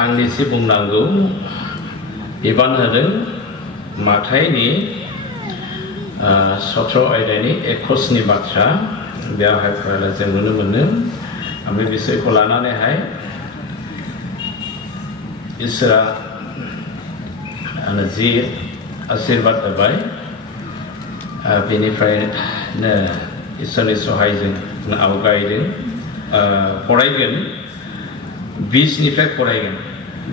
आंनि जि बुंनांगौ बिबान होदों माथाइनि 17 आयदानि 21नि बाथ्रा बेवहाय फरायला जों नुनो मोनो बे बिषयखौ लानानैहाय इसोरा जि आशीर्बाद होबाय बेनिफ्रायनो इसोरनि सहायजों आवगायदों फरायगोन 20निफ्राय फरायगोन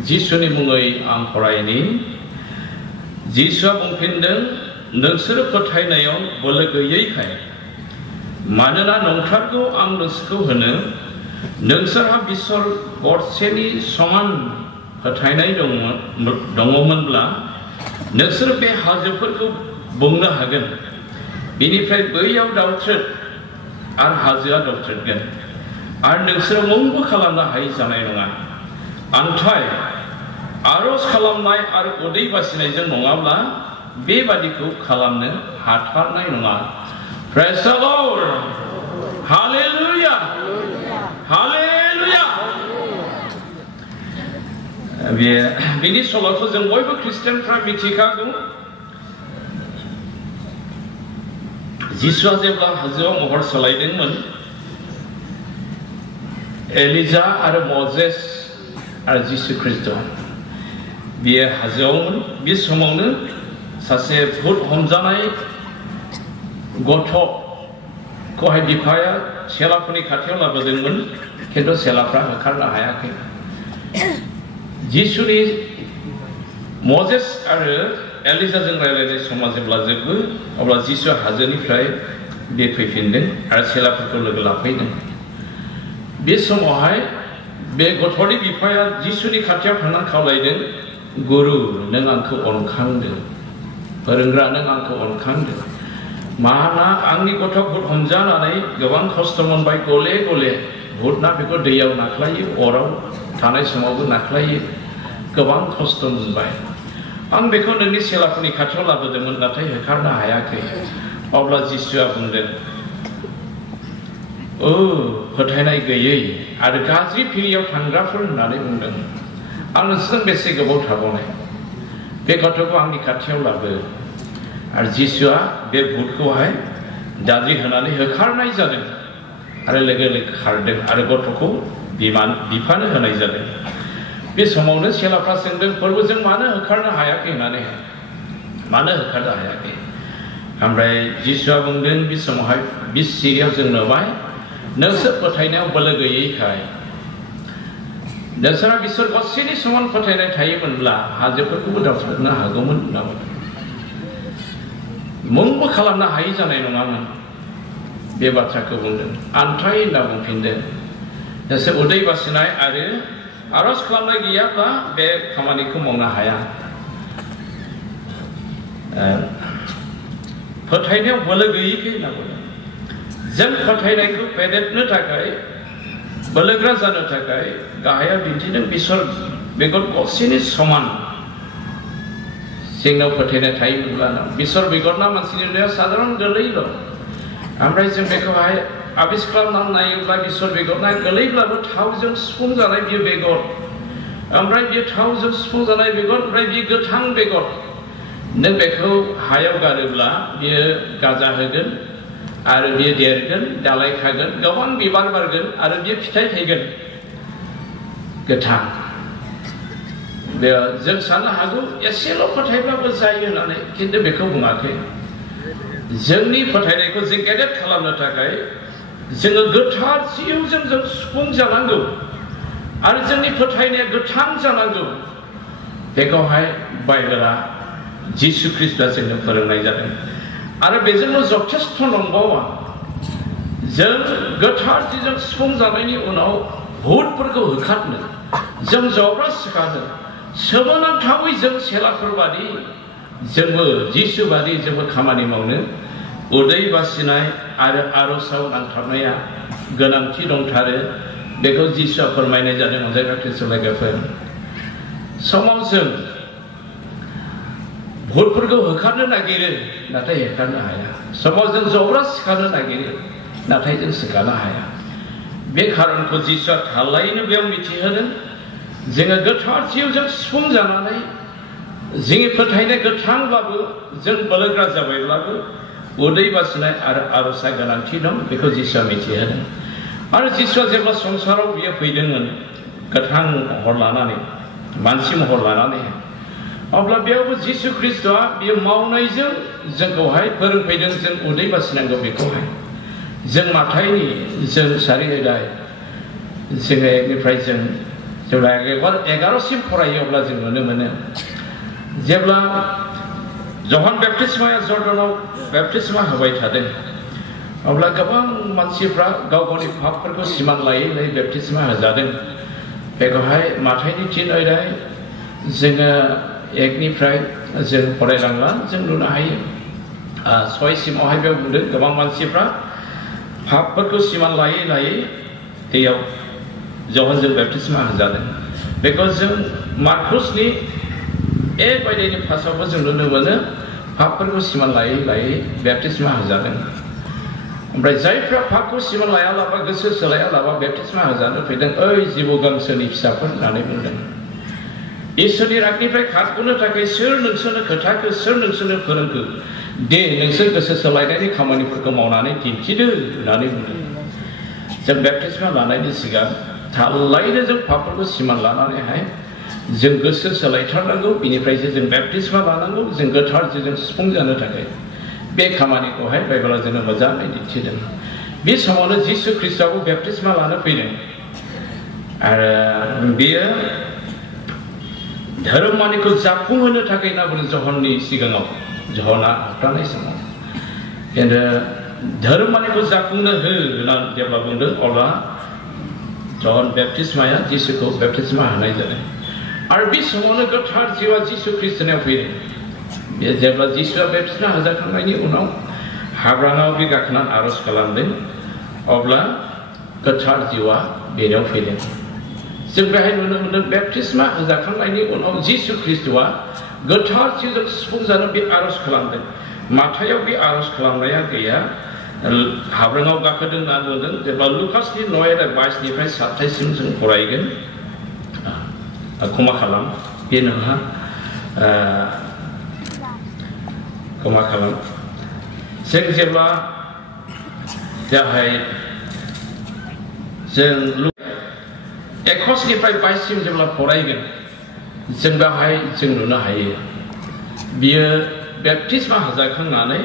जिसुनि मुङै आं फरायनि जिसुआ बुंफिनदों नोंसोर फोथायनायाव बोलो गैयैखाय मानोना नंथारगौ आं नोंसोरखौ होनो नोंसोरहा बिसर गरसेनि समान फोथायनाय दङमोनब्ला नोंसोर बे हाजोफोरखौ बुंनो हागोन बेनिफ्राय बैयाव दावथ्रोद आरो हाजोआ दावथ्रोदगोन आरो नोंसोर मुंबो खालामनो हायै जानाय नङा आन्थाय आरज खालामनाय आरो उदै बासिनायजों नङाब्ला बेबादिखौ खालामनो हाथारनाय नङा Praise the Lord Hallelujah Hallelujah बेनि सल'खौ जों बयबो ख्रिस्टियानफ्रा मिथिखागौ जिसुआ जेब्ला हाजोआव महर सोलायदोंमोन एलिजा आरो मजेस आरो जिसु ख्रिस्ट बियो हाजोआवमोन बे समावनो सासे भुत हमजानाय गथ'खौहाय बिफाया सेलाफोरनि खाथियाव लाबोदोंमोन खिन्थु सेलाफ्रा होखारनो हायाखै जिसुनि मजेस आरो एलिजाजों रायलायनाय समा जेब्ला जोबो अब्ला जिसुआ हाजोनिफ्राय बे फैफिनदों आरो सेलाफोरखौ लोगो लाफैदों बे समावहाय बे गथ'नि बिफाया जिसुनि खाथियाव थांनानै खावलायदों गुरु नों आंखौ अनखांदो फोरोंग्रा नों आंखौ अनखांदो मानोना आंनि गथ' भुत हमजानानै गोबां खस्थ' मोनबाय गले गले भुतना बेखौ दैयाव नाख्लायो अराव थानाय समावबो नाख्लायो गोबां खस्थ' मोनबाय आं बेखौ नोंनि सेलाफोरनि खाथियाव लाबोदोंमोन नाथाय होखारनो हायाखै अब्ला जिसुआ बुंदों फोथायनाय गैयै आरो गाज्रि फिरियाव थांग्राफोर होननानै बुंदों आं नोंसोरजों बेसे गोबाव थाबावनाय बे गथ'खौ आंनि खाथियाव लाबो आरो जिसुआ बे भुतखौहाय दाद्रि होनानै होखारनाय जादों आरो लोगो लोगो खारदों आरो गथ'खौ बिफानो होनाय जादों बे समावनो सेलाफ्रा सोंदों फोरबो जों मानो होखारनो हायाखै होननानै मानो होखारनो हायाखै ओमफ्राय जिसुआ बुंदों बे समावहाय बे सिरियाव जों नुबाय नोंसोर फोथायनायाव बोलो गैयैखाय नोंसोरा बिसोर गरसेनि समान फोथायनाय थायोमोनब्ला हाजोफोरखौबो दावथ्रोदनो हागौमोन होनना मुंबो खालामनो हायै जानाय नङामोन बे बाथ्राखौ बुंदों आन्थाय होनना बुंफिनदों नोंसोर उदै बासिनाय आरो आरज खालामनाय गैयाब्ला बे खामानिखौ मावनो हाया फोथायनायाव बोलो गैयैखाय होनना बुंदों जों फोथायनायखौ फेदेरनो थाखाय बोलोग्रा जानो थाखाय गाहाया दिन्थिदों बिसर बेगर गरसेनि समान जोंनाव फोथायनाय थायोमोनब्ला बिसर बेगरना मानसिनि नुनायाव साधारन गोरलैल' ओमफ्राय जों बेखौहाय आबिस खालामनानै नायोब्ला बिसर बेगरना गोरलैब्लाबो थावजों सुफुंजानाय बियो बेगर ओमफ्राय बियो थावजों सुफुंजानाय बेगर ओमफ्राय बियो गोथां बेगर नों बेखौ हायाव गारोब्ला बियो गाजा होगोन आरो बियो देरगोन दालाय खागोन गोबां बिबार बारगोन आरो बियो फिथाइ थायगोन गोथां जों साननो हागौ एसेल' फोथायब्लाबो जायो होननानै खिन्थु बेखौ बुङाखै जोंनि फोथायनायखौ जों गेदेर खालामनो थाखाय जोङो गोथार जिउजों जों सुफुं जानांगौ आरो जोंनि फोथायनाया गोथां जानांगौ बेखौहाय बाइबेला जिसु ख्रिस्टआ जोंनो फोरोंनाय जादों आरो बेजोंनो जथेस्थ' नंबावा जों गोथार जिउजों सुफुं जानायनि उनाव भुतफोरखौ होखारनो जों जब्रा सिखारनो सोमोनांथावै जों सेलाफोर बादि जोंबो जिसु बादि जोंबो खामानि मावनो उदै बासिनाय आरो आर'जआव नांथाबनाया गोनांथि दंथारो बेखौ जिसुआ फोरमायनाय जादों अनजायग्रा ख्रिस्ट लोगोफोर समाव जों भुतफोरखौ होखारनो नागिरो नाथाय होखारनो हाया समाव जों जब्रा सिखारनो नागिरो नाथाय जों सिखारनो हाया बे खारनखौ जिसुआ थारैनो बेयाव मिथिहोदों जोङो गोथार जिउजों सुफुं जानानै जोंनि फोथायनाय गोथांब्लाबो जों बोलोग्रा जाबायब्लाबो उदै बासिनाय आरो आर'जआ गोनांथि दं बेखौ जिसुआ मिथिहोदों आरो जिसुआ जेब्ला संसाराव बियो फैदोंमोन गोथां महर लानानै मानसि महर लानानै अब्ला बेयावबो जिसु ख्रिस्ट'आ बियो मावनायजों जोंखौहाय फोरोंफैदों जों उदै बासिनांगौ बेखौहाय जों माथाइनि जों सारि अध्याय जोङो एकनिफ्राय जों जेब्ला 11सिम फरायो अब्ला जों नुनो मोनो जेब्ला जहान बेप्तिस्माया जर्डानाव बेप्तिस्मा होबाय थादों अब्ला गोबां मानसिफ्रा गाव गावनि पापफोरखौ सिमान लायै लायै बेप्तिस्मा होजादों बेखौहाय माथाइनि 3 अध्याय जोङो 1निफ्राय जों फरायलांब्ला जों नुनो हायो 6सिमावहाय बेयाव बुंदों गोबां मानसिफ्रा पापफोरखौ सिमान लायै लायै दैयाव जहानजों बेप्तिस्मा होजादों बेखौ जों मार्कुसनि 1 अध्यायनि फार्स्टआवबो जों नुनो मोनो पापफोरखौ सिमान लायै लायै बेप्तिस्मा होजादों ओमफ्राय जायफ्रा पापखौ सिमान लायालाबा गोसो सोलायालाबा बेप्तिस्मा होजानो फैदों ओइ जिबौ गांसोनि फिसाफोर होननानै बुंदों इसोरनि रागनिफ्राय खारग'नो थाखाय सोर नोंसोरनो खोथाखौ सोर नोंसोरनो फोरोंखो दे नोंसोर गोसो सोलायनायनि खामानिफोरखौ मावनानै दिन्थिदो होननानै बुंदों जों बेप्तिस्मा लानायनि सिगां थारैनो जों पापफोरखौ सिमान लानानैहाय जों गोसो सोलायथारनांगौ बिनिफ्रायसो जों बेप्तिस्मा लानांगौ जों गोथार जिउजों सुफुं जानो थाखाय बे खामानिखौहाय बाइबेला जोंनो मोजाङै दिन्थिदों बे समावनो जिसु ख्रिस्ट'आबो बेप्तिस्मा लानो फैदों आरो बियो धोरोमानिखौ जाफुंहोनो थाखाय ना बुंदों जहननि सिगाङाव जहना होबथानाय समाव खिन्थु धोरोमानिखौ जाफुंनो हो होननानै जेब्ला बुंदों अब्ला जहन बेप्तिस्माया जिसुखौ बेप्तिस्मा होनाय जादों आरो बे समावनो गोथार जिउआ जिसु ख्रिस्ट'नियाव फैदों बे जेब्ला जिसुआ बेप्तिस्मा होजाखांनायनि उनाव हाब्राङाव बे गाखोनानै आर'ज खालामदों अब्ला गोथार जिउआ बेनाव फैदों जों बेहाय नुनो मोनदों बेप्तिस्मा होजाखांनायनि उनाव जिसु ख्रिस्ट'आ गोथार जिउजों सुफुं जानो बे आर'ज खालामदों माथायाव बे आर'ज खालामनाया गैया हाब्राङाव गाखोदों होनना बुंदों जेब्ला लुकासनि 9:22निफ्राय 27सिम जों फरायगोन क्षमा खालाम बे नोंहा क्षमा खालाम जों जेब्ला जाहाय जों 21निफ्राय 22सिम जेब्ला फरायगोन जों बेवहाय जों नुनो हायो बियो बेप्तिस्मा होजाखांनानै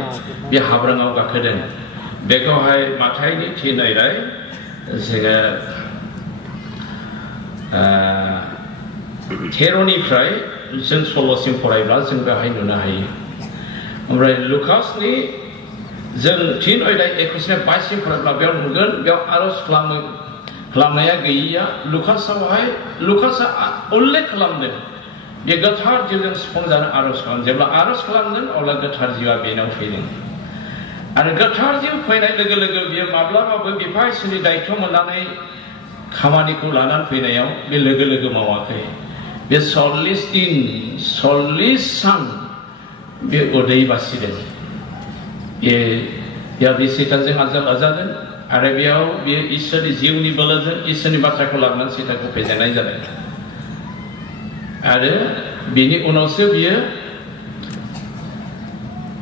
बे हाब्राङाव गाखोदों बेखौहाय माथाइनि 3 अध्याय जोङो 13निफ्राय जों 16सिम फरायब्ला जों बेवहाय नुनो हायो ओमफ्राय लुकासनि जों 3 अध्याय 21निफ्राय 22सिम फरायब्ला बेयाव नुगोन बेयाव आर'ज खालामनाया गैयिया लुकासआ उल्लेख खालामदों बे गोथार जिउजों सुफुंजानो आर'ज खालामदों जेब्ला आर'ज खालामदों अब्ला गोथार जिउआ बेनाव फैदों आरो गोथार जिउ फैनाय लोगो लोगो बियो माब्लाबाबो बिफा इसोरनि दायित्व मोननानै खामानिखौ लानानै फैनायाव बे लोगो लोगो मावाखै बे 40 दिन 40 सान बे उदै बासिदों बेयाव बे सैतानजों आजादों आरो बेयाव बियो इसोरनि जिउनि बोलोजों इसोरनि बाथ्राखौ लानानै सैतानखौ फेजेननाय जादों आरो बिनि उनावसो बियो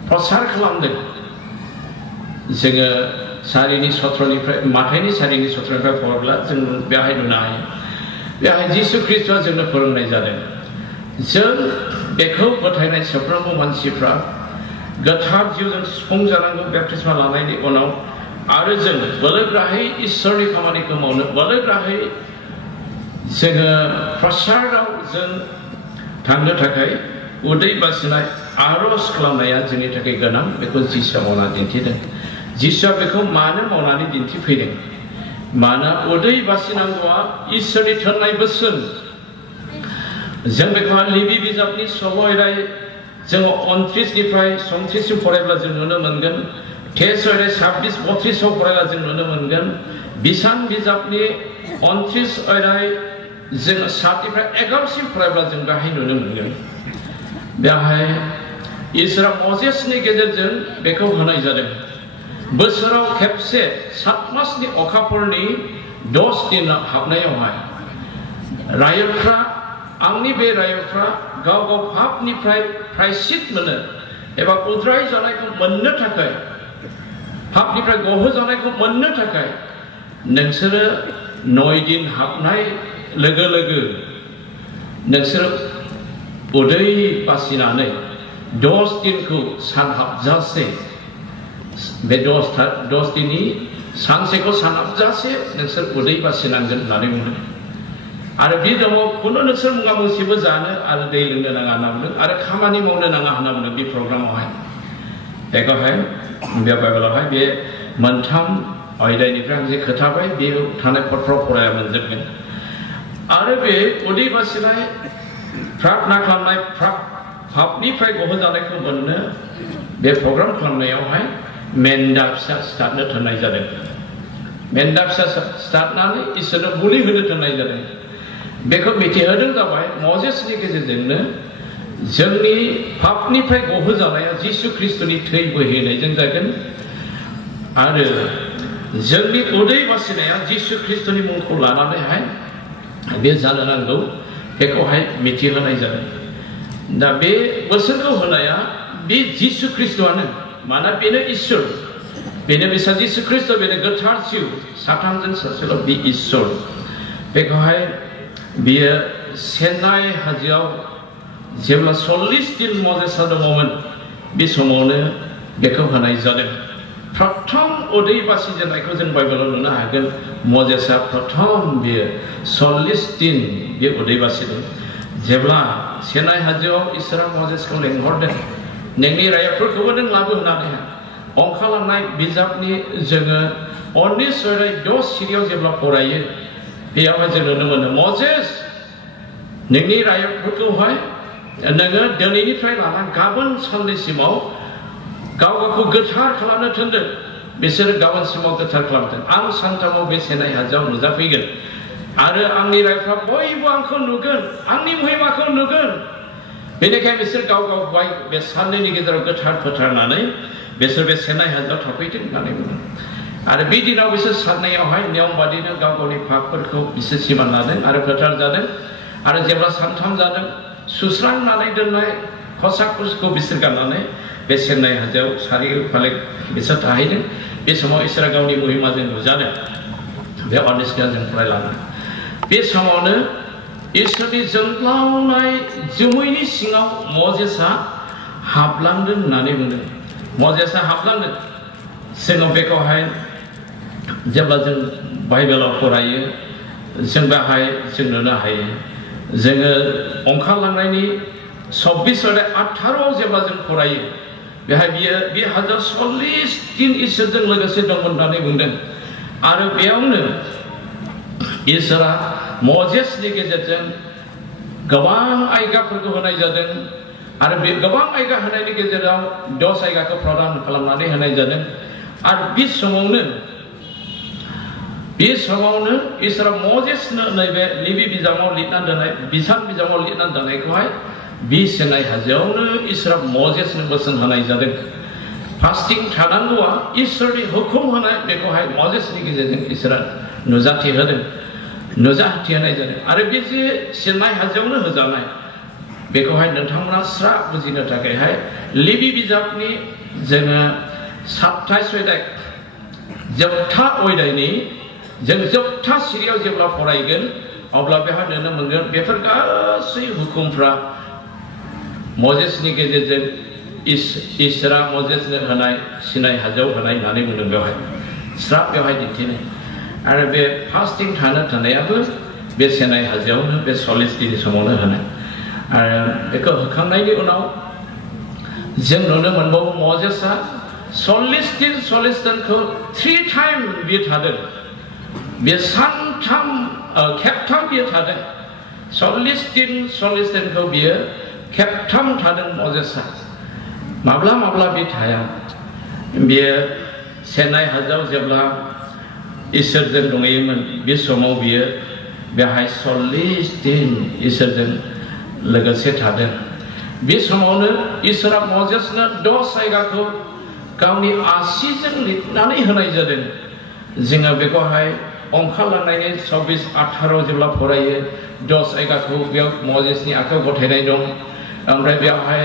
प्रसार खालामदों जोङो सारिनि 17निफ्राय माथाइनि 4:17निफ्राय फरायब्ला जों बेहाय नुनो हायो बेहाय जिसु ख्रिस्ट'आ जोंनो फोरोंनाय जादों जों बेखौ फोथायनाय साफ्रोमबो मानसिफ्रा गोथार जिउजों सुफुं जानांगौ बेप्तिस्मा लानायनि उनाव आरो जों बोलोग्राहै इसोरनि खामानिखौ मावनो बोलोग्राहै जोङो प्रसाराव जों थांनो थाखाय उदै बासिनाय आर'ज खालामनाया जोंनि थाखाय गोनां बेखौ जिसुआ मावना दिन्थिदों जिसुआ बेखौ मानो मावनानै दिन्थिफैदों मानो उदै बासिनांगौआ इसोरनि थोननाय बोसोन जों बेखौहाय लेबि बिजाबनि 16 अध्याय जोङो 29निफ्राय 34सिम फरायब्ला जों नुनो मोनगोन 23 अध्याय 26-32आव फरायब्ला जों नुनो मोनगोन बिसान बिजाबनि 29 अध्याय जों 7निफ्राय 11सिम फरायब्ला जों बेहाय नुनो मोनगोन बेहाय इसोरा मजेसनि गेजेरजों बेखौ होनाय जादों बोसोराव खेबसे 7 मासनि अखाफोरनि 10 दिन हाबनायावहाय रायफ्रा आंनि बे रायफ्रा गाव गाव पापनिफ्राय प्रायश्चित मोनो एबा उद्राय जानायखौ मोननो थाखाय पापनिफ्राय गहोजानायखौ मोननो थाखाय नोंसोरो 9 दिन हाबनाय लोगो लोगो नोंसोरो उदै बासिनानै 10 दिनखौ सान हाबजासे बे 10 दिननि सानसेखौ सान हाबजासे नोंसोर उदै बासिनांगोन होननानै बुंदों आरो बे दङ खुनु नोंसोर मुगा मुसिबो जानो आरो दै लोंनो नाङा होनना बुंदों आरो खामानि मावनो नाङा होनना बुंदों बे प्रग्रामावहाय बेखौहाय बे बाइबेलावहाय बे मोनथाम आयदानिफ्राय आं जे खोथाबाय बे थानाय पत्रआव फराया मोनजोबगोन आरो बे उदै बासिनाय प्रार्थना खालामनाय पापनिफ्राय गहोजानायखौ मोननो बे प्रग्राम खालामनायावहाय मेन्दा फिसा सिथारनो थोननाय जादों मेन्दा फिसा सिथारनानै इसोरनो बुलि होनो थोननाय जादों बेखौ मिथिहोदों जाबाय मजेसनि गेजेरजोंनो जोंनि पापनिफ्राय गहोजानाया जिसु ख्रिस्टनि थै बोहैनायजों जागोन आरो जोंनि उदै बासिनाया जिसु ख्रिस्टनि मुंखौ लानानैहाय बे जानो नांगौ बेखौहाय मिथिहोनाय जादों दा बे बोसोनखौ होनाया बे जिसु ख्रिस्टआनो मानोना बेनो इसोर बेनो बिसा जिसु ख्रिस्ट बेनो गोथार जिउ साथामजों सासेल' बे इसोर बेखौहाय बियो सेनाइ हाजोआव जेब्ला 40 दिन मजेसा दङमोन बे समावनो बेखौ होनाय जादों प्रथम उदै बासिजेननायखौ जों बाइबेलाव नुनो हागोन मजेसा प्रथम बियो 40 दिन बे उदै बासिदों जेब्ला सेनाइ हाजोआव इसोरा मजेसखौ लेंहरदों नोंनि रायफोरखौबो नों लाबो होननानै अंखालांनाय बिजाबनि जोङो 10 सिरियाव जेब्ला फरायो बेयावहाय जों नुनो मोनो मजेस नोंनि रायफोरखौहाय नोङो दिनैनिफ्राय लाना गाबोन साननैसिमाव गाव गावखौ गोथार खालामनो थिनदों बिसोरो गाबोनसिमाव गोथार खालामदों आं सानथामाव बे सेनाइ हाजोआव नुजाफैगोन आरो आंनि रायफ्रा बयबो आंखौ नुगोन आंनि महिमाखौ नुगोन बेनिखायनो बिसोर गाव गावहाय बे साननैनि गेजेराव गोथार फोथारनानै बिसोर बे सेनाइ हाजोआव थाफैदों होननानै बुंदों आरो बे दिनाव बिसोर साननैयावहाय नियम बादिनो गाव गावनि पापफोरखौ बिसोर सिमान लादों आरो फोथार जादों आरो जेब्ला सानथाम जादों सुस्रांनानै दोननाय खसाबफोरखौ बिसोर गाननानै बे सेनाइ हाजोआव सारिय'फाले बिसोर थाहैदों बे समाव इसोरा गावनि महिमाजों नुजादों बे अनिस्किया जों फरायलाङो बे समावनो इसोरनि जोंख्लावनाय जोमैनि सिङाव मजेसा हाबलांदों होननानै बुंदों मजेसा हाबलांदों जोङो बेखौहाय जेब्ला जों बाइबेलाव फरायो जों बेहाय जों नुनो हायो जोङो ओंखारलांनायनि 24:18 जेब्ला जों फरायो बेहाय बे 40 दिन इसोरजों लोगोसे दंमोन होननानै बुंदों आरो बेयावनो इसोरा मजेसनि गेजेरजों गोबां आयगाफोरखौ होनाय जादों आरो बे गोबां आयगा होनायनि गेजेराव 10 आयगाखौ प्रदान खालामनानै होनाय जादों आरो बे समावनो इसोरा मजेसनो नैबे लिबि बिजामाव लिरना दोननाय बिसान बिजामाव लिरना दोननायखौहाय बे सेनाइ हाजोआवनो इसोरा मजेसनो बोसोन होनाय जादों फास्टिं थानांगौआ इसोरनि हुकुम होनाय बेखौहाय मजेसनि गेजेरजों इसोरा नुजाथि होनाय जादों आरो बे जे सेनाइ हाजोआवनो होजानाय बेखौहाय नोंथांमोना स्रा बुजिनो थाखायहाय लिबि बिजाबनि जोङो 27 अध्याय जोबथा अध्यायनि जों जोबथा सिरियाव जेब्ला फरायगोन अब्ला बेहाय नुनो मोनगोन बेफोर गासै हुकुमफ्रा मजेसनि गेजेरजों इसोरा मजेसनो होनाय सिनाइ हाजोआव होनाय होननानै बुंदों बेवहाय स्रा बेवहाय दिन्थिनाय आरो बे फास्टिं थानायाबो बे सेनाइ हाजोआवनो बे 40 दिननि समावनो होनाय आरो बेखौ होखांनायनि उनाव जों नुनो मोनबावो मजेसआ 40 दिनखौ 3 टाइम बियो थादों बे सानथाम खेबथाम बियो थादों 40 दिनखौ बियो खेबथाम थादों मजेसआ माब्ला बे थाया बियो सेनाइ हाजोआव जेब्ला इसोरजों दंहैयोमोन बे समाव बियो बेहाय 40 दिन इसोरजों लोगोसे थादों बे समावनो इसोरा मजेसनो 10 आयगाखौ गावनि आसिजों लिरनानै होनाय जादों जोङो बेखौहाय अंखारलांनायनि 24-18 जेब्ला फरायो 10 आयदाखौ बेयाव मजेसनि आखायाव गथायनाय दं ओमफ्राय बेयावहाय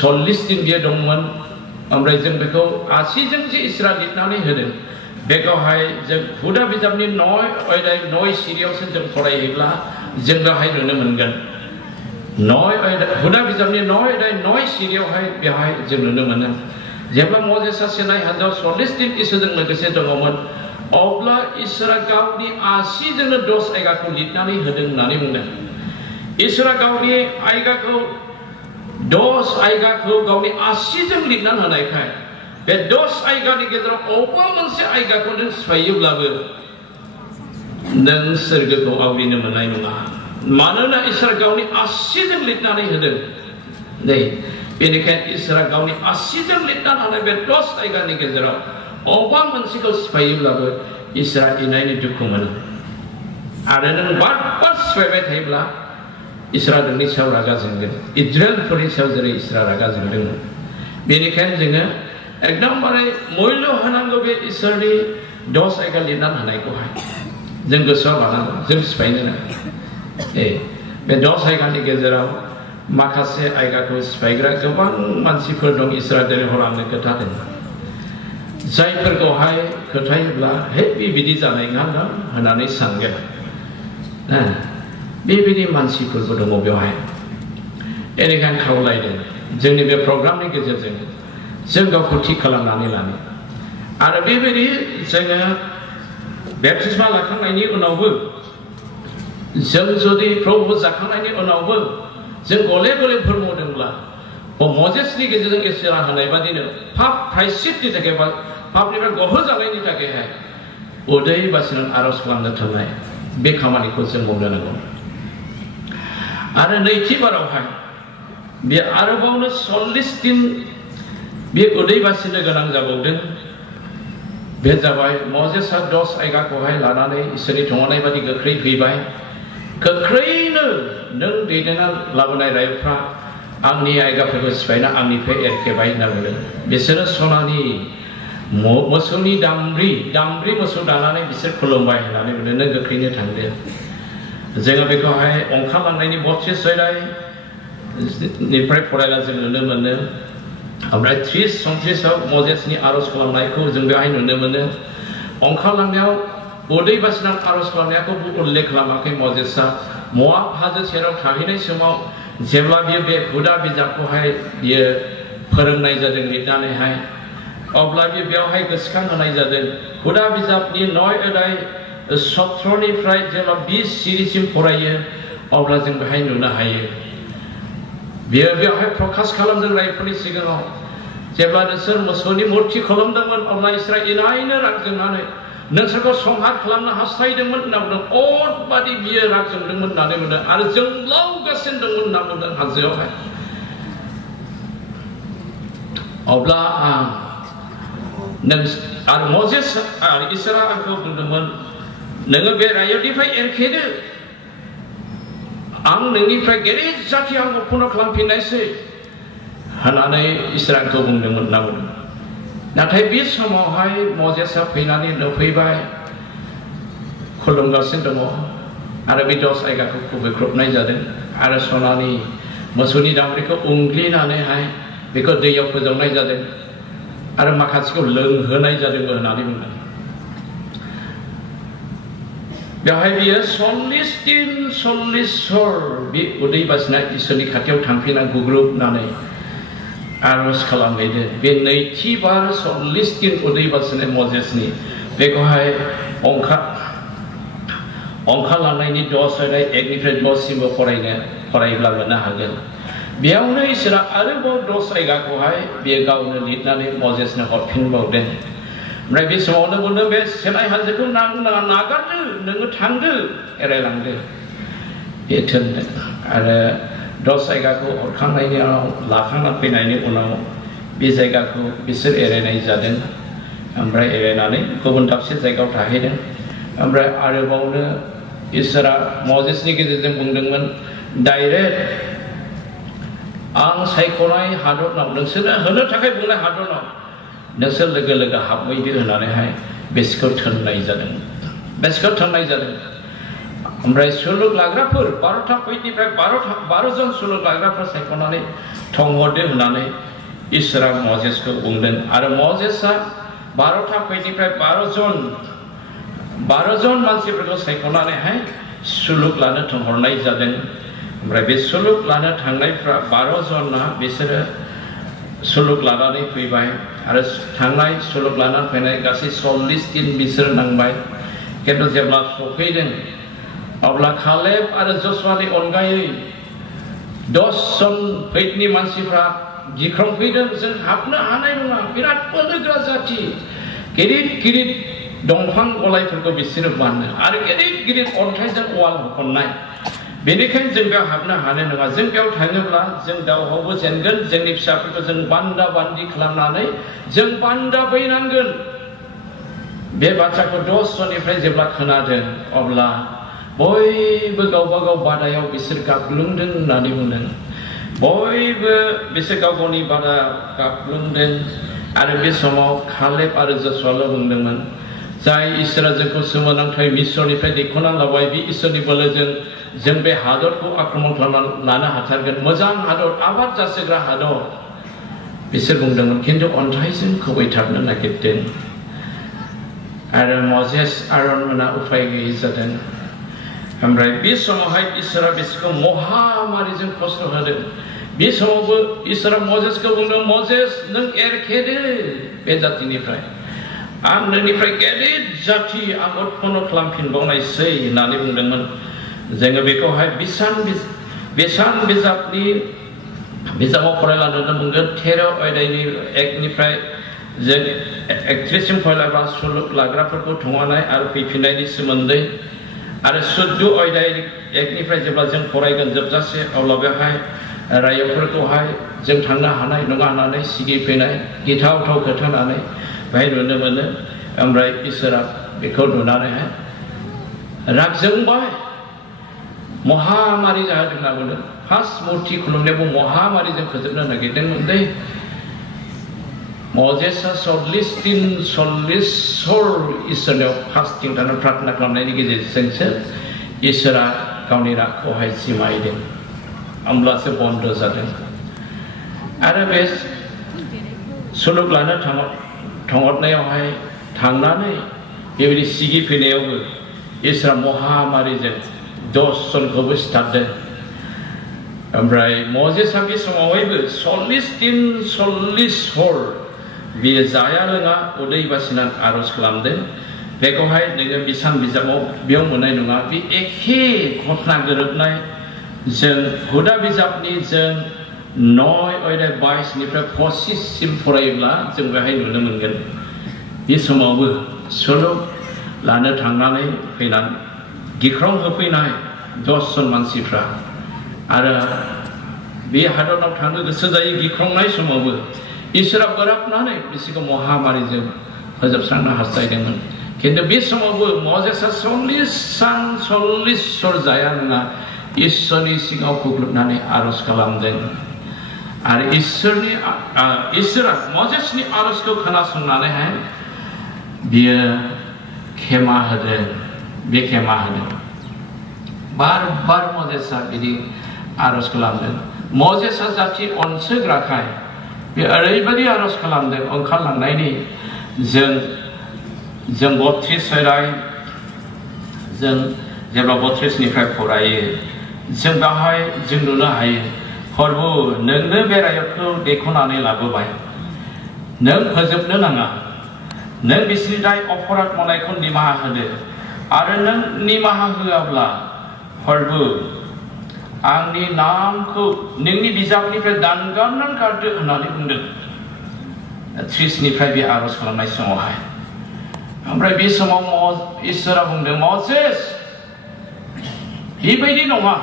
40 दिन बियो दंमोन ओमफ्राय जों बेखौ आसिजों जे इसोरा लिरनानै होदों बेखौहाय जों हुदा बिजाबनि 9 अध्याय 9 सिरियावसो जों फरायोब्ला जों बेवहाय नुनो मोनगोन 9 अध्याय हुदा बिजाबनि 9 अध्याय 9 सिरियावहाय बेवहाय जों नुनो मोनो जेब्ला मजेसआ सेनाय हान्जायाव 40 दिन इसोरजों लोगोसे दङमोन अब्ला इसोरा गावनि आसिजोंनो 10 आयदाखौ लिरनानै होदों होननानै बुंदों इसोरा गावनि आयदाखौ 10 आयदाखौ गावनि आसिजों लिरनानै होनायखाय बे 10 आयदानि गेजेराव अबेबा मोनसे आयदाखौ नों सिफायोब्लाबो नों सोरगोखौ आवग्रिनो मोननाय नङा मानोना इसोरा गावनि आसिजों लिरनानै होदों नै बेनिखायनो इसोरा गावनि आसिजों लिरनानै होनाय बे 10 आयदानि गेजेराव अबेबा मोनसेखौ सिफायोब्लाबो इसोरा इनायनि दुखु मोनो आरो नों बार सिफायबाय थायोब्ला इसोरा नोंनि सायाव रागा जोंगोन इज्राइलफोरनि सायाव जेरै इसोरा रागा जोंदोंमोन बेनिखायनो जोङो एकदमबारे मुल्य होनांगौ बे इसोरनि 10 आयदा लिरनानै होनायखौहाय जों गोसोआव लानांगौ जों सिफायनो नाङा बे 10 आयदानि गेजेराव माखासे आयदाखौ सिफायग्रा गोबां मानसिफोर दं इसोरा दिनै हर आंनो खोथादों जायफोरखौहाय खोथायोब्ला हे बेबायदि जानाय नङा होननानै सानगोन बेबायदि मानसिफोरबो दङ बेवहाय बेनिखायनो खावलायदों जोंनि बे प्रग्रामनि गेजेरजों जों गावखौ थि खालामनानै लानो आरो बेबायदि जोङो बेप्तिस्मा लाखांनायनि उनावबो जों जुदि प्रभु जाखांनायनि उनावबो जों गले गले फोरमावदोंब्ला मजेसनि गेजेरजों इसोरा होनाय बादिनो पाप प्रायश्चितनि थाखाय बा पापनिफ्राय गहोजानायनि थाखायहाय उदै बासिनानै आरज खालामनो थांनाय बे खामानिखौ जों मावनो नांगौ आरो नैथि बारावहाय बे आरोबावनो 40 दिन बे उदै बासिनो गोनां जाबावदों बे जाबाय मजेसआ 10 आयदाखौहाय लानानै इसोरनि थंनाय बादि गोख्रै फैबाय गोख्रैनो नों दैदेनना लाबोनाय रायफ्रा आंनि आयदाफोरखौ सिफायना आंनिफ्राय एरखेबाय होनना बुंदों बिसोरो सनानि मोसौनि दामब्रि मोसौ दानानै बिसोर खुलुमबाय होननानै बुंदों नों गोख्रैनो थांदो जोङो बेखौहाय ओंखारलांनायनि 32 अध्यायनिफ्राय फरायला जों नुनो मोनो ओमफ्राय 30-34 आव मजेसनि आरज खालामनायखौ जों बेवहाय नुनो मोनो ओंखारलांनायाव उदै बासिनानै आरज खालामनायखौ उल्लेख खालामाखै मजेसआ मोआब हाजो सेराव थाहैनाय समाव जेब्ला बियो बे हुदा बिजाबखौहाय बियो फोरोंनाय जादों लिरनानैहाय अब्ला बियो बेवहाय गोसोखां होनाय जादों हुदा बिजाबनि 9 अध्याय 17 निफ्राय जेब्ला 20 सिरिसिम फरायो अब्ला जों बेहाय नुनो हायो बियो बेवहाय प्रकाश खालामदों रायफोरनि सिगाङाव जेब्ला नोंसोर मोसौनि मुर्ति खालामदोंमोन अब्ला इसोरा इनायनो राग जोंनानै नोंसोरखौ संहार खालामनो हास्थायदोंमोन होनना बुंदों अरबादि बियो राग जोंदोंमोन होननानै बुंदों आरो जोंब्लावगासिनो दंमोन होनना बुंदों हाजोआवहाय अब्ला आरो मजेस आरो इसोरा आंखौ बुंदोंमोन नोङो बे रायजोनिफ्राय एरखेदो आं नोंनिफ्राय गेदेर जाथि आं उत्पन्न खालामफिननायसै होननानै इसोरा आंखौ बुंदोंमोन होनना बुंदों नाथाय बे समावहाय मजेसआ फैनानै नुफैबाय खुलुमगासिनो दङ आरो बे 10 आयदाखौ खुबैख्रबनाय जादों आरो सनानि मोसौनि दामब्रिखौ उंग्लिनानैहाय बेखौ दैयाव फोजावनाय जादों आरो माखासेखौ लोंहोनाय जादोंबो होननानै बुंदों बेवहाय बियो 40 दिन 40 हर बे उदै बासिना इसोरनि खाथियाव थांफिना गुग्रुबनानै आरज खालामहैदो बे नैथि बार 40 दिन उदै बासिनाय मजेसनि बेखौहाय ओंखारलांनायनि 10 अध्याय 1 निफ्राय 10 सिमबो फरायोब्ला मोननो हागोन बेयावनो इसोरा आरोबाव 10 आयदाखौहाय बेयो गावनो लिरनानै मजेसनो हरफिनबावदों ओमफ्राय बे समावनो बुंदों बे सेनाय हाजोखौ नागारदो नोङो थांदो एरायलांदो बे थोनदों आरो 10 आयदाखौ हरखांनायनि उनाव लाखांना फैनायनि उनाव बे जायगाखौ बिसोर एरायनाय जादों ओमफ्राय एरायनानै गुबुन दाबसे जायगायाव थाहैदों ओमफ्राय आरोबावनो इसोरा मजेसनि गेजेरजों बुंदोंमोन डाइरेक्ट आं सायख'नाय हादरनाव नोंसोरनो होनो थाखाय बुंनाय हादरनाव नोंसोर लोगो लोगो हाबहैदो होननानैहाय बिसोरखौ थोननाय जादों बेसखौ थांनाय जादों ओमफ्राय सुलुग लाग्राफोर 12था फैदनिफ्राय 12 जन सुलुग लाग्राफोर सायख'नानै थंहरदो होननानै इसोरा मजेसखौ बुंदों आरो मजेसआ 12था फैदनिफ्राय 12 जन मानसिफोरखौ सायख'नानैहाय सुलुग लानो थंहरनाय जादों ओमफ्राय बे सुलुग लानो थांनायफ्रा 12 जना बिसोरो सुलुग लानानै फैबाय आरो थांनाय सुलुग लानानै फैनाय गासै 40 दिन बिसोर नांबाय किन्तु जेब्ला सफैदों अब्ला कालेब आरो जशुवानि अनगायै 10 जन फैदनि मानसिफ्रा गिख्रंफैदों जों हाबनो हानाय नङा बिराद बोलोगोरा जाथि गिदिर दंफां गलायफोरखौ बिसोरो बानो आरो गिदिर अन्थाइजों वाल होखननाय बेनिखायनो जों बेयाव हाबनो हानाय नङा जों बेयाव थाङोब्ला जों दावहावबो जेनगोन जोंनि फिसाफोरखौ जों बान्दा बान्दि खालामनानै जों बान्दा बैनांगोन बे बाथ्राखौ 10 जननिफ्राय जेब्ला खोनादों अब्ला बयबो गावबा गाव बादायाव बिसोर गाग्लुंदों होननानै बुंदों बयबो बिसोर गाव गावनि बादा गाग्लुंदों आरो बे समाव कालेब आरो जशुवाल' बुंदोंमोन जाय इसोरा जोंखौ सोमोनांथाव मिस्रनिफ्राय दैखोना लाबाय बे इसोरनि बोलोजों जों बे हादरखौ आक्रमण खालामनानै लानो हाथारगोन मोजां हादर आबाद जासोग्रा हादर बिसोर बुंदोंमोन खिन्थु अन्थाइजों खुबैथारनो नागिरदों आरो मजेस आरनमोना उपाय गैयै जादों ओमफ्राय बे समावहाय इसोरा बिसोरखौ महामारिजों खस्थ' होदों बे समावबो इसोरा मजेसखौ बुंदों मजेस नों एरखेदो बे जातिनिफ्राय आं नोंनिफ्राय गेदेर जाति आं उत्पन्न खालामफिनबावनायसै होननानै बुंदोंमोन जोङो बेखौहाय बेसान बिजाबनि बिजाबाव फरायला नुनो मोनगोन 13 अध्यायनि 1 निफ्राय जों 31 सिम फरायलाबा सुलुग लाग्राफोरखौ थंनाय आरो फैफिननायनि सोमोन्दै आरो 14 अध्याय 1 निफ्राय जेब्ला जों फरायगोन जोबजासे अब्ला बेवहाय रायजोफोरखौहाय जों थांनो हानाय नङा होननानै सिगिफैनाय गिथावथाव खोथा होननानै बेहाय नुनो मोनो ओमफ्राय इसोरा बेखौ नुनानैहाय राग जोंबाय महामारि जादों होनना बुंदों फार्स्ट मुर्ति खुलुमनायावबो महामारिजों फोजोबनो नागिरदोंमोन दै मजेसआ 40 दिन 40 हर इसोरनियाव फास्टिं थानानै प्रार्थना खालामनायनि गेजेरजोंसो इसोरा गावनि रागखौहाय जिमायदों होमब्लासो बन्द जादों आरो बे सुलुग लानो थांहरनायावहाय थांनानै बेबायदि सिगिफैनायावबो इसोरा महामारिजों 10 जनखौबो सिथारदों ओमफ्राय मजेसआ बे समावहायबो 40 दिन 40 हर बियो जाया लोङा उदै बासिनानै आर'ज खालामदों बेखौहाय नोङो बिसान बिजाबाव बेयाव मोननाय नङा बे एखे घटना गोरोबनाय जों हुदा बिजाबनि जों 9 अध्याय 22 निफ्राय 25 सिम फरायोब्ला जों बेहाय नुनो मोनगोन बे समावबो सुलुग लानो थांनानै फैनानै गिख्रं होफैनाय 10 जन मानसिफ्रा आरो बे हादराव थांनो गोसो जायो गिख्रंनाय समावबो इसोरा बोराबनानै बिसोरखौ महामारिजों फोजोबस्रांनो हास्थायदोंमोन खिन्थु बे समावबो मजेसआ 40 सान 40 हर जाया नङा इसोरनि सिगाङाव खुग्लुबनानै आर'ज खालामदों आरो इसोरा मजेसनि आर'जखौ खोनासंनानैहाय बियो खेमा होदों बे खेमा होदों बार मजेसआ बिदि आर'ज खालामदों मजेसआ जाथि अनसोग्राखाय बे ओरैबायदि आर'ज खालामदों ओंखारलांनायनि जों 32 अध्याय जों जेब्ला 32 निफ्राय फरायो जों बेवहाय जों नुनो हायो प्रभु नोंनो बे रायजोखौ दैखोनानै लाबोबाय नों फोजोबनो नाङा नों बिसोरनि दाय अपराध मावनायखौ निमाहा होदो आरो नों निमाहा होआब्ला प्रभु आंनि नामखौ नोंनि बिजाबनिफ्राय दानगारनानै गारदो होननानै बुंदों 30 निफ्राय बे आर'ज खालामनाय समावहाय ओमफ्राय बे समाव इसोरा बुंदों मजेस बेबायदि नङा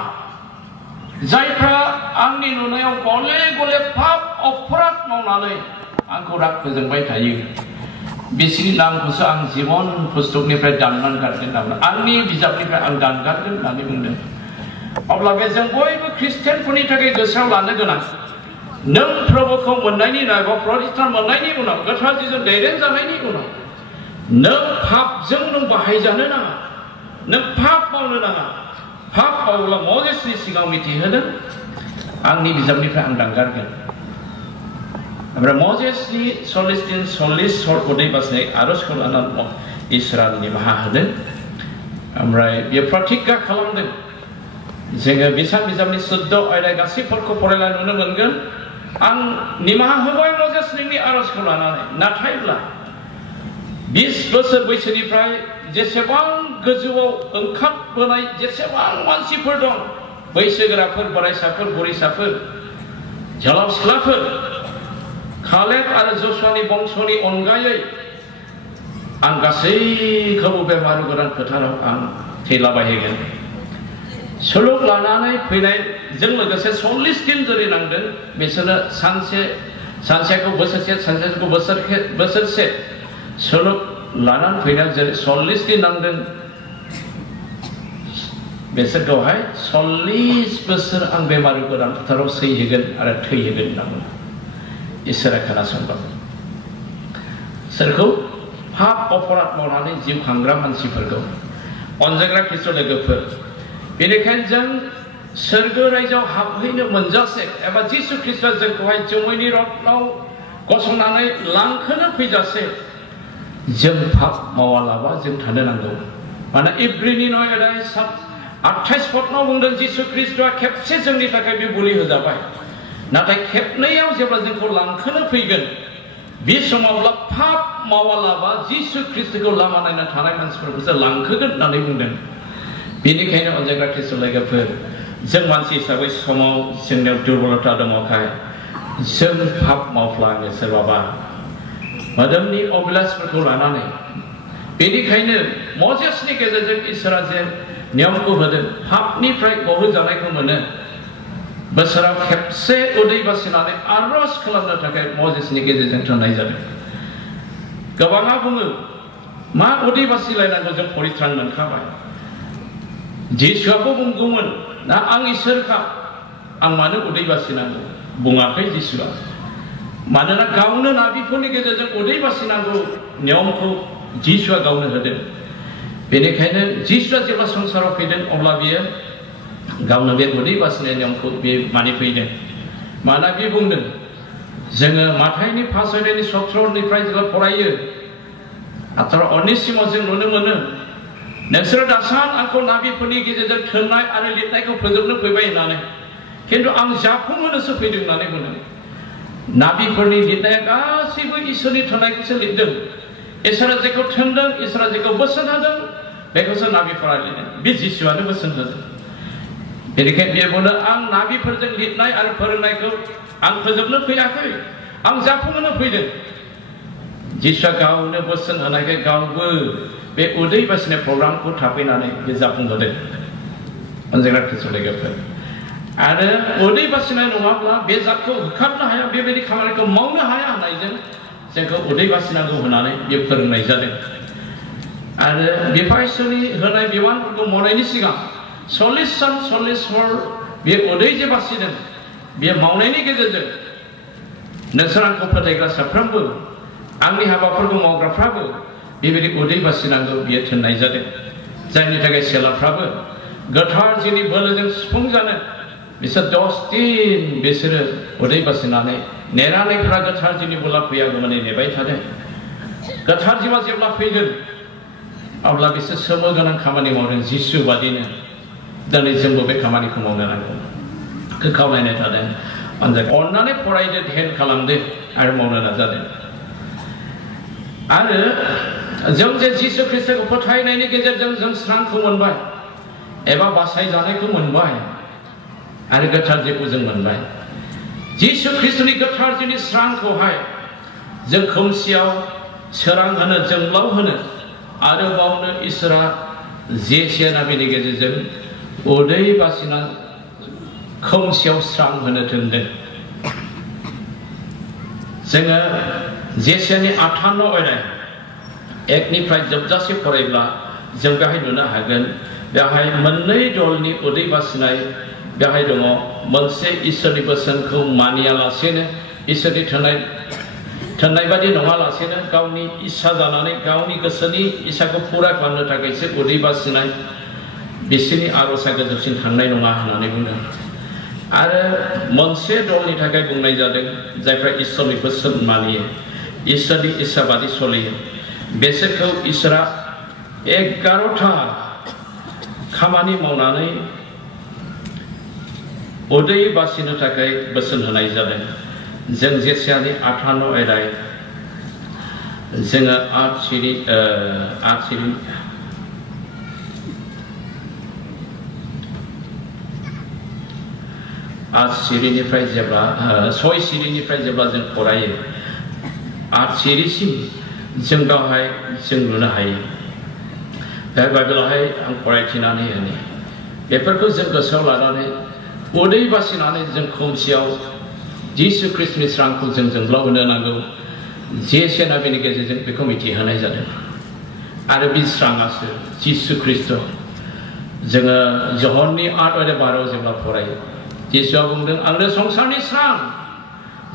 जायफ्रा आंनि नुनायाव गले गले पाप अपराध मावनानै आंखौ राग फोजोंबाय थायो बिसोरनि नामखौसो आं जीवन पुस्तकनिफ्राय दाननानै गारगोन होनना आंनि बिजाबनिफ्राय आं दानगारगोन होननानै बुंदों अब्ला बे जों बयबो ख्रिस्टियानफोरनि थाखाय गोसोआव लानो गोनां नों प्रभुखौ मोननायनि उनाव एबा प्रतिष्ठान मोननायनि उनाव गोथार जिजों दैदेन जानायनि उनाव नों पापजों नों बाहायजानो नाङा नों पाप मावनो नाङा पाप मावोब्ला मजेसनि सिगाङाव मिथिहोदों आंनि बिजाबनिफ्राय आं दानगारगोन ओमफ्राय मजेसनि 40 दिन 40 हर उदै बासिनाय आर'जखौ लानानै इसोरा निमाहा होदों ओमफ्राय बियो प्रतिज्ञा खालामदों जोङो बिजाबनि 14 आयदा गासैफोरखौ फरायना नुनो मोनगोन आं निमाहा होबाय मजेस नोंनि आर'जखौ लानानै नाथायब्ला 20 बोसोर बैसोनिफ्राय जेसेबां गोजौआव ओंखारबोनाय जेसेबां मानसिफोर दं बैसोगोराफोर बोराइसाफोर बुरैसाफोर जोलाव सिख्लाफोर कालेब आरो जसुवानि बंस'नि अनगायै आं गासैखौबो बे मारु गोदान फोथाराव आं थैलाबायहैगोन सुलुग लानानै फैनायजों लोगोसे 40 दिन जेरै नांदों बिसोरनो सानसेखौ बोसोरसे सानसेखौ बोसोरसे सुलुग लानानै फैनायाव जेरै 40 दिन नांदों बिसोरखौहाय 40 बोसोर आं बे मारु गोदान फोथाराव सैहैगोन आरो थैहैगोन होनना बुङो इसोरा खोनासंबाय सोरखौ पाप अपराध मावनानै जिउ खांग्रा मानसिफोरखौ अनजाग्रा ख्रिस्ट लोगोफोर बेनिखायनो जों सोरगो रायजोआव हाबहैनो मोनजासे एबा जिसु ख्रिस्टआ जोंखौहाय जोमैनि रथआव गसंनानै लांखोनो फैजासे जों पाप मावालाबा जों थानो नांगौ माने इब्रिनि 9 अध्याय 28 पदनाव बुंदों जिसु ख्रिस्टआ खेबसे जोंनि थाखाय बे बुलि होजाबाय नाथाय खेबनैयाव जेब्ला जोंखौ लांखोनो फैगोन बे समावब्ला पाप मावालाबा जिसु ख्रिस्टखौ लामा नायना थानाय मानसिफोरखौसो लांखोगोन होननानै बुंदों बेनिखायनो अनजाग्रा ख्रिस्ट लोगोफोर जों मानसि हिसाबै समाव जोंनियाव दुर्बलता दङखाय जों पाप मावफ्लाङो सोरबाबा मोदोमनि अभिलाषफोरखौ लानानै बेनिखायनो मजेसनि गेजेरजों इसोरा जे नियमखौ होदों पापनिफ्राय गहोजानायखौ मोनो बोसोराव खेबसे उदै बासिनानै आर'ज खालामनो थाखाय मजेसनि गेजेरजों थोननाय जादों गोबाङा बुङो मा उदै बासिलायनांगौ जों परित्रान मोनखाबाय जिसुआबो बुंगौमोन ना आं इसोरखा आं मानो उदै बासिनांगौ बुङाखै जिसुआ मानोना गावनो नाबिफोरनि गेजेरजों उदै बासिनांगौ नियमखौ जिसुआ गावनो होदों बेनिखायनो जिसुआ जेब्ला संसाराव फैदों अब्ला बियो गावनो बे उदै बासिनाय नियमखौ बियो मानिफैदों मानोना बे बुंदों जोङो माथाइनि 5 अध्यायनि 17निफ्राय जेब्ला फरायो आथार' 19 जों नुनो मोनो नोंसोरो दासान आंखौ नाबिफोरनि गेजेरजों थोननाय आरो लिरनायखौ फोजोबनो फैबाय होननानै खिन्थु आं जाफुंहोनोसो फैदों होननानै बुंदों नाबिफोरनि लिरनाया गासैबो इसोरनि थोननायखौसो लिरदों इसोरा जेखौ थोनदों इसोरा जेखौ बोसोन होदों बेखौसो नाबिफोरा लिरदों बे जिसुआनो बोसोन होदों बेनिखायनो बियो बुङो आं नाबिफोरजों लिरनाय आरो फोरोंनायखौ आं फोजोबनो फैयाखै आं जाफुंहोनो फैदों जिसुआ गावनो बोसोन होनायखाय गावबो बे उदै बासिनाय प्रग्रामखौ थाफैनानै बे जाफुंहोदों अनजाग्रा ख्रिस्ट लोगोफोर आरो उदै बासिनाय नङाब्ला बे जातखौ होखारनो हाया बेबायदि खामानिखौ मावनो हाया होननायजों जोंखौ उदै बासिनांगौ होननानै बे फोरोंनाय जादों आरो बिफायसनि होनाय बिबानफोरखौ मावनायनि सिगां 40 सान 40 हर बे उदै जे बासिदों बे मावनायनि गेजेरजों नोंसोर आंखौ फोथायग्रा साफ्रोमबो आंनि हाबाफोरखौ मावग्राफ्राबो बेबायदि उदै बासिनांगौ बियो थोननाय जादों जायनि थाखाय सेलाफ्राबो गोथार जिनि बोलोजों सुफुंजानो बिसोर 10 दिन बिसोरो उदै बासिनानै नेनानैफ्रा गोथार जिनि बोला फैयागौमानि नेबाय थादों गोथार जिवा जेब्ला फैगोन अब्ला बिसोर सोमो गोनां खामानि मावदों जिसु बादिनो दिनै जोंबो बे खामानिखौ मावनो नांगौ खावलायनाय थादों अननानै फरायदो ध्यान खालामदो आरो मावनो नाजादों आरो जों जे जिसु ख्रिस्टखौ फोथायनायनि गेजेरजों जों स्रांखौ मोनबाय एबा बासायजानायखौ मोनबाय आरो गोथार जिखौ जों मोनबाय जिसु ख्रिस्टनि गोथार जिनि स्रांखौहाय जों खोमसियाव सोरां होनो जोंब्लाव होनो आरोबावनो इसोरा जेसे नाबिनि गेजेरजों उदै बासिना खोमसियाव स्रां होनो थोनदों जोङो जेसेनि 58 अध्याय 1निफ्राय जोबजासे फरायब्ला जों बेहाय नुनो हागोन बेहाय मोननै दलनि उदै बासिनाय बेहाय दङ मोनसे इसोरनि बोसोनखौ मानियालासेनो इसोरनि थोनाय थोननाय बादि नङालासेनो गावनि इच्छा जानानै गावनि गोसोनि इच्छाखौ फुरा खालामनो थाखायसो उदै बासिनाय बिसोरनि आर'जआ गोजौसिन थांनाय नङा होननानै बुंदों। आरो मोनसे दलनि थाखाय बुंनाय जादों जायफ्रा इसोरनि बोसोन मानियो, इसोरनि इच्छा बादि सोलियो, बेसोरखौ इसोरा 11था खामानि मावनानै उदै बासिनो थाखाय बोसोन होनाय जादों। जों जेसियानि 58 आयदाय जोङो सिरिनिफ्राय जेब्ला 6 सिरिनिफ्राय जेब्ला जों फरायो 8 सिरिसिम जों बेवहाय जों नुनो हायो। बे बाइबेलावहाय आं फरायथिनानै होनि बेफोरखौ जों गोसोआव लानानै उदै बासिनानै जों खोमसियाव जिसु ख्रीष्टनि स्रांखौ जों जोंब्लावहोनो नांगौ। जेसेना बेनि गेजेरजों बेखौ मिथिहोनाय जादों आरो बे स्रांआसो जिसु ख्रीष्ट। जोङो जहननि 8:12 जेब्ला फरायो जिसुआ बुंदों आंनो संसारनि स्रां,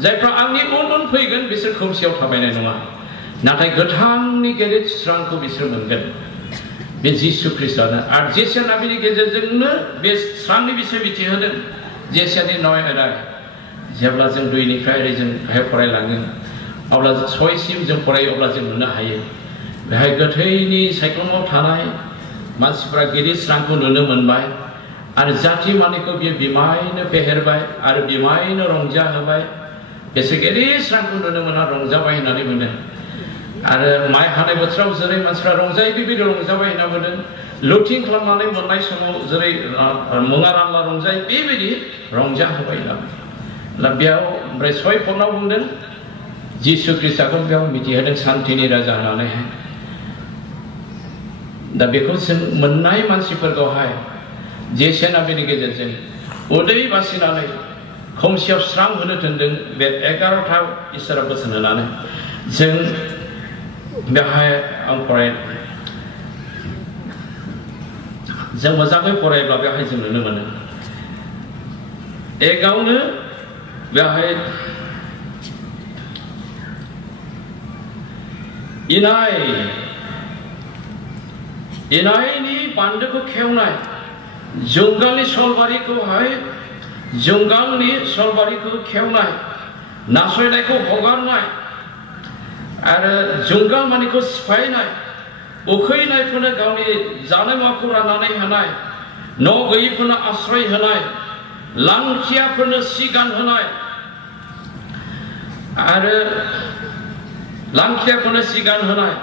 जायफ्रा आंनि उन उन फैगोन बिसोर खोमसियाव थाबायनाय नङा, नाथाय गोथांनि गेदेर स्रांखौ बिसोर मोनगोन। बे जिसु ख्रीष्टआनो आरो जेसिया बेनि गेजेरजोंनो बे स्रांनि बिसय मिथिहोदों। जेसियानि 9 आयदाय जेब्ला जों 2निफ्राय जों बेहाय फरायलाङो अब्ला 6सिम जों फरायो अब्ला जों नुनो हायो बेहाय गोथैनि सायख्लुमाव थानाय मानसिफ्रा गिदिर स्रांखौ नुनो मोनबाय आरो जाथि मानिखौ बियो बिमायनो फेहेरबाय आरो बिमायनो रंजाहोबाय। बेसोर गिदिर स्रांखौ नुनो मोना रंजाबाय होननानै बुंदों। आरो माइ हानाय बोथोराव जेरै मानसिफ्रा रंजायो बेबायदि रंजाबाय होनना बुंदों। लुथिं खालामनानै मोननाय समाव जेरै मुङा रानला रंजायो बेबायदि रंजाहोबाय होनना बुंदों। बेयाव ओमफ्राय 6 पदआव बुंदों जिसु ख्रीष्टखौ बेयाव मिथिहोदों सान्थिनि राजा होननानैहाय। दा बेखौ जों मोननाय मानसिफोरखौहाय जेसेना बेनि गेजेरजों उदै बासिनानै खोमसियाव स्रां होनो थिनदों। बे 11था इसोरा बोसोन होनानै जों बेहाय आं जों मोजाङै फरायब्ला बेहाय जों नुनो मोनो गावनो बेहाय इनायनि बान्दोखौ खेवनाय, जुंगालनि सलबारिखौ खेवनाय, नासयनायखौ हगारनाय आरो जुंगाल मानिखौ सिफायनाय, उखैनायफोरनो गावनि जानाय मुवाखौ राननानै होनाय, न' गैयैफोरनो आश्रय होनाय, लांथियाफोरनो सि गानहोनाय आरो लांथियाफोरनो सि गानहोनाय,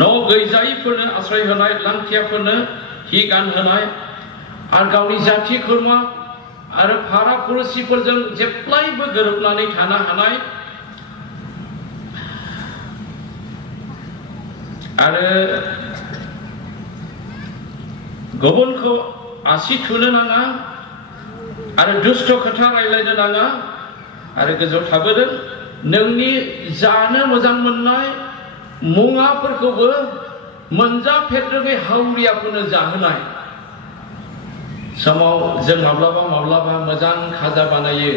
न' गैजायैफोरनो आश्रय होनाय, लांथियाफोरनो हि गानहोनाय आरो गावनि जाथि खुरमा आरो फारा पुरुसिफोरजों जेब्लायबो गोरोबनानै थानो हानाय आरो गुबुनखौ आसि थुनो नाङा आरो दुष्ट खोथा रायलायनो नाङा आरो गोजौ थाबोदों नोंनि जानो मोजां मोननाय मुवाफोरखौबो मोनजाफेरदोङै हावरियाफोरनो जाहोनाय। समाव जों माब्लाबा मोजां खाजा बानायो,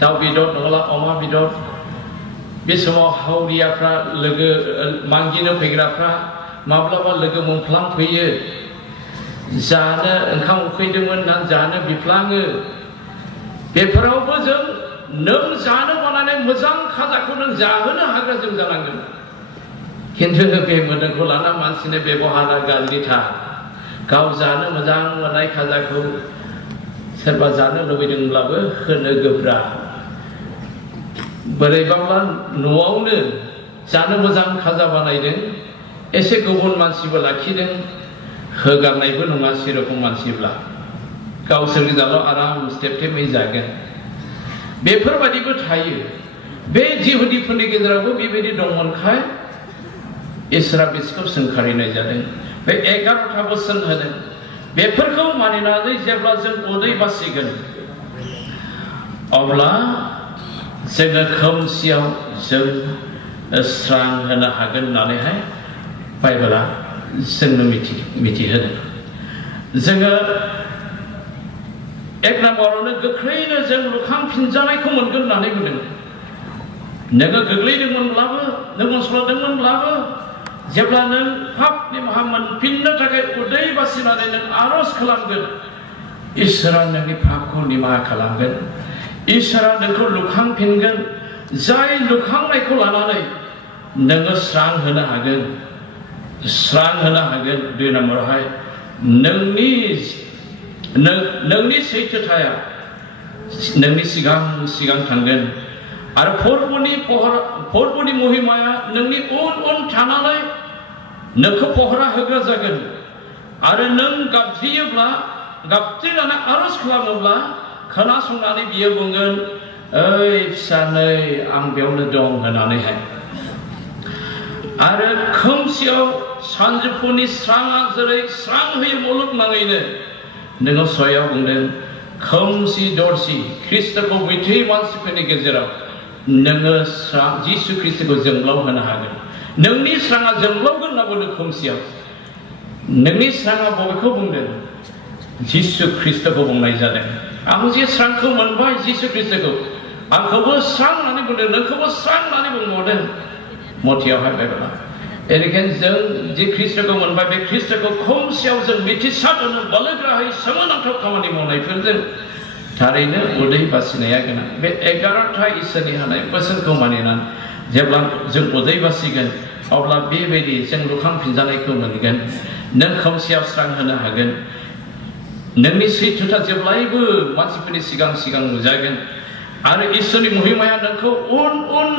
दाउ बेदर नङाब्ला अमा बेदर। बे समाव हावरियाफ्रा लोगो मागिनो फैग्राफ्रा माब्लाबा लोगो मोनफ्लांफैयो, जानो ओंखाम उखैदोंमोन होननानै जानो बिफ्लाङो। बेफोरावबो जों नों जानो बानायनाय मोजां खाजाखौ नों जाहोनो हाग्रा जों जानांगोन। खिन्थु बे मोदोमखौ लाना मानसिनि बेबहारा गाज्रिथार। गाव जानो मोजां मोननाय खाजाखौ सोरबा जानो लुबैदोंब्लाबो होनो गोब्राब। बोरैबाब्ला न'आवनो जानो मोजां खाजा बानायदों, एसे गुबुन मानसिबो लाखिदों, होगारनायबो नङा सेरखम मानसिब्ला गावसोर गोजाल' आराम स्टेप-स्टेपै जागोन। बेफोरबायदिबो थायो। बे जिहुदिफोरनि गेजेरावबो बेबायदि दंमोनखाय इसोरा बिसोरखौ सोंखारिनाय जादों। बे 11था बोसोन होदों। बेफोरखौ मानिनानै जेब्ला जों उदै बासिगोन अब्ला जोङो खोमसियाव जों स्रां होनो हागोन होननानैहाय बाइबेला जोंनो मिथिहोदों। जोङो एक नाम्बारावनो गोख्रैनो जों लुखांफिनजानायखौ मोनगोन होननानै बुंदों। नोङो गोग्लैदोंमोनब्लाबो नों मोनस्लादोंमोनब्लाबो जेब्ला नों पाप निमाहा मोनफिननो थाखाय उदै बासिनानै नों आरज खालामगोन, इसोरा नोंनि पापखौ निमाहा खालामगोन, इसोरा नोंखौ लुखांफिनगोन। जाय लुखांनायखौ लानानै नोङो स्रां होनो हागोन, स्रां होनो हागोन। 2 नाम्बारावहाय नोंनि सैथोथाया नोंनि सिगां थांगोन आरो फोरबोनि महिमाया नोंनि उन थानानै नोंखौ पहरा होग्रा जागोन। आरो नों गाबज्रिनानै आरज खालामोब्ला खोनासंनानै बियो बुंगोन, ओइ फिसा नै आं बेयावनो दं होननानैहाय। आरो खोमसियाव सानजौफुनि स्राङा जेरै स्रां होयो मुलुगनाङैनो, नोङो सयाव बुंदों खोमसि दरसि ख्रिस्टखौ मिथियै मानसिफोरनि गेजेराव नोङो जिसु ख्रिस्टखौ जोंब्लाव होनो हागोन। नोंनि स्राङा जोंब्लावगोन होनना बुंदों खोमसियाव। नोंनि स्राङा बबेखौ बुंदों? जिसु ख्रिस्टखौ बुंनाय जादों। आं जे स्रांखौ मोनबाय जिसु ख्रिस्टखौ, आंखौबो स्रां होननानै बुंदों, नोंखौबो स्रां होननानै बुंबावदों मथियावहाय बाइबेला। बेनिखायनो जों जे ख्रिस्टखौ मोनबाय, बे ख्रिस्टखौ खोमसियाव जों मिथिसार होनो बोलोग्राहै सोमोनांथाव खामानि मावनायफोरजों थारैनो उदै बासिनाया गोनां। बे 11था इसोरनि होनाय बोसोनखौ मानिनानै जेब्ला जों उदै बासिगोन, अब्ला बेबायदि जों लुखांफिनजानायखौ मोनगोन। नों खोमसियाव स्रां होनो हागोन। नोंनि सैथोथा जेब्लायबो मानसिफोरनि सिगां नुजागोन आरो इसोरनि महिमाया नोंखौ उन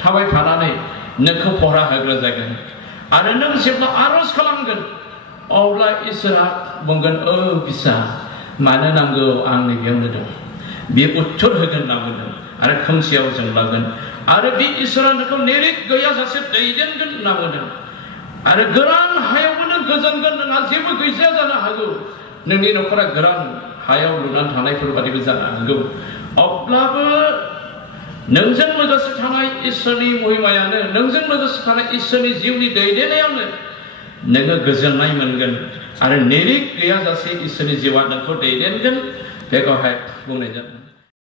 थाबायफानानै नोंखौ पहरा होग्रा जागोन। आरो नों जेब्ला आरज खालामगोन, अब्ला इसोरा बुंगोन, ओ फिसा मानो नांगौ, आं नैबेयावनो दं। बियो उत्तर होगोन होनना बुंदों आरो खोमसियाव जोंलागोन। आरो बे इसोरा नोंखौ निरिख गैयाजासे दैदेनगोन होनना बुंदों। आरो गोरान हायावबो नों गोजोनगोन। नोंहा जेबो गैजाया जानो हागौ, नोंनि न'खरा गोरान हायाव लुनानै थानायफोर बादिबो जानो हागौ। अब्लाबो नोंजों लोगोसे थानाय इसोरनि महिमायानो, नोंजों लोगोसे थानाय इसोरनि जिउनि दैदेननायावनो नोङो गोजोननाय मोनगोन आरो निरिख गैयाजासे इसोरनि जिउआ नोंखौ दैदेनगोन। बेखौहाय बुंनाय जादों।